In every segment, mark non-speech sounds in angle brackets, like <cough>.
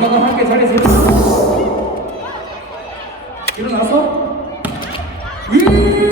마지막으로 함께 자리에서 일어나서. 위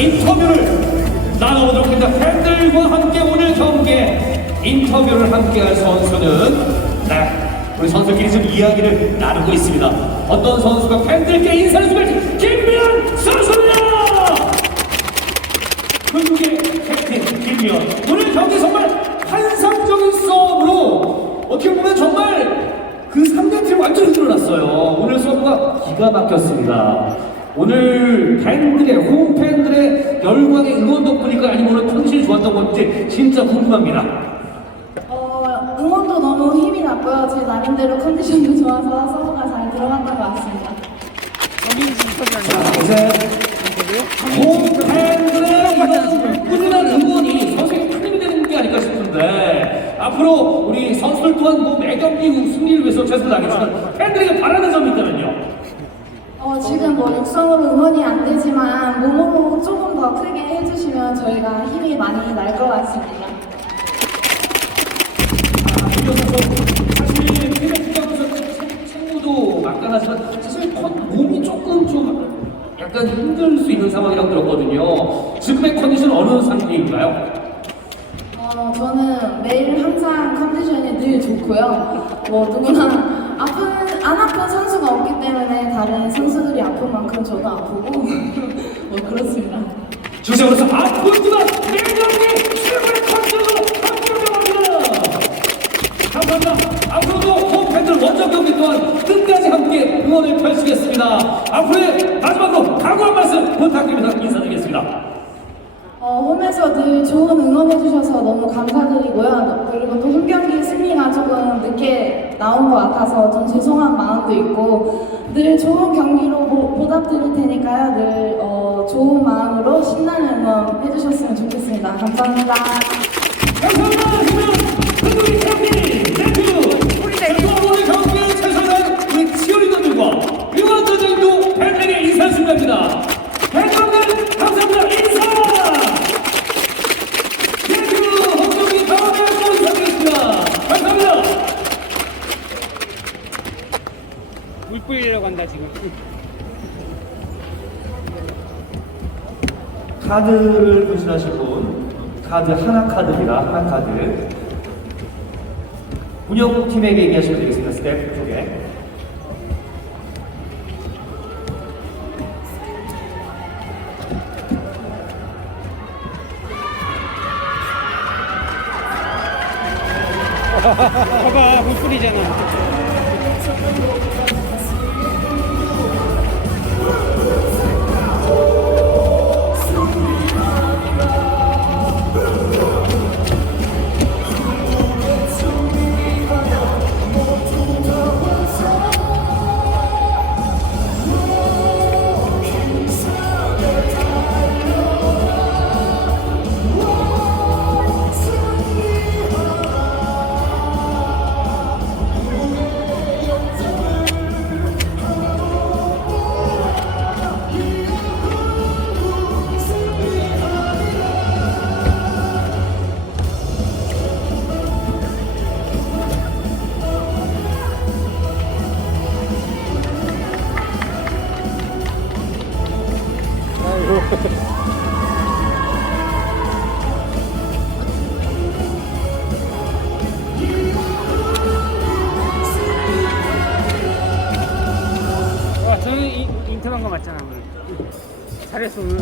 인터뷰를 나눠보도록 합니다. 팬들과 함께 오늘 경기에 인터뷰를 함께할 선수는 네, 우리 선수끼리 지금 이야기를 나누고 있습니다. 어떤 선수가 팬들께 인사를 주면 김미연 선수입니다. 한국의 캡틴 김미연 오늘 경기 정말 환상적인 싸움으로 어떻게 보면 정말 그 상대팀 완전히 흔들어놨어요. 오늘 서브가 기가 막혔습니다. 오늘 팬들의 홈 팬들의 열광의 응원 덕분일까 아니면 오늘 컨디션이 좋았던 건지 진짜 궁금합니다. 어, 응원도 너무 힘이 났고요. 제 나름대로 컨디션도 좋아서 서브가 잘 들어갔던 것 같습니다. 이제 홈 팬들의 이런 꾸준한 응원이 선수에게 큰 힘이 되는 게 아닐까 싶은데 앞으로 우리 선수들 또한 뭐 매경기 승리를 위해서 최선을 다하겠지만 팬들에게 바라는 점이 있다면요. 어, 육성으로 응원이 안 되지만 몸으로 조금 더 크게 해주시면 저희가 힘이 많이 날 것 같습니다. 사실 친구도 컨- 몸이 조금 좀 약간 힘들 수 있는 상황이라고 들었거든요. 지금의 컨디션 어느 상태인가요? 어, 저는 매일 항상 컨디션이 늘 좋고요. 뭐 누구나 아픈 안 아픈 선수가 없기 때문에 다른 선수들이 아픈 만큼 저도 아프고 뭐 <laughs> 그렇습니다. 주제로서 아프지만 매경기 최고의 컨디션으로 함께합니다. 감사합니다. 앞으로도 홈팬들 원정 경기 또한 끝까지 함께 응원을 펼치겠습니다. 앞으로의 마지막으로 각오 한 말씀 부탁드립니다. 인사드리겠습니다. 어, 홈에서 늘 좋은 응원해주셔서 너무 감사드리고요. 그리고 또 홈경기 승리가 조금 늦게 나온 것 같아서 좀 죄송한 마음도 있고 늘 좋은 경기로 보, 보답드릴 테니까요. 늘 어, 좋은 마음으로 신나는 응원 해주셨으면 좋겠습니다. 감사합니다. 물 뿌리려고 한다 지금. 카드를 분신하실 분 카드 하나 카드입니다. 하나 카드. 운영팀에게 얘기하시면 되겠습니다. 스텝 쪽에. 봐봐 물 뿌리잖아. 잘했어 오늘.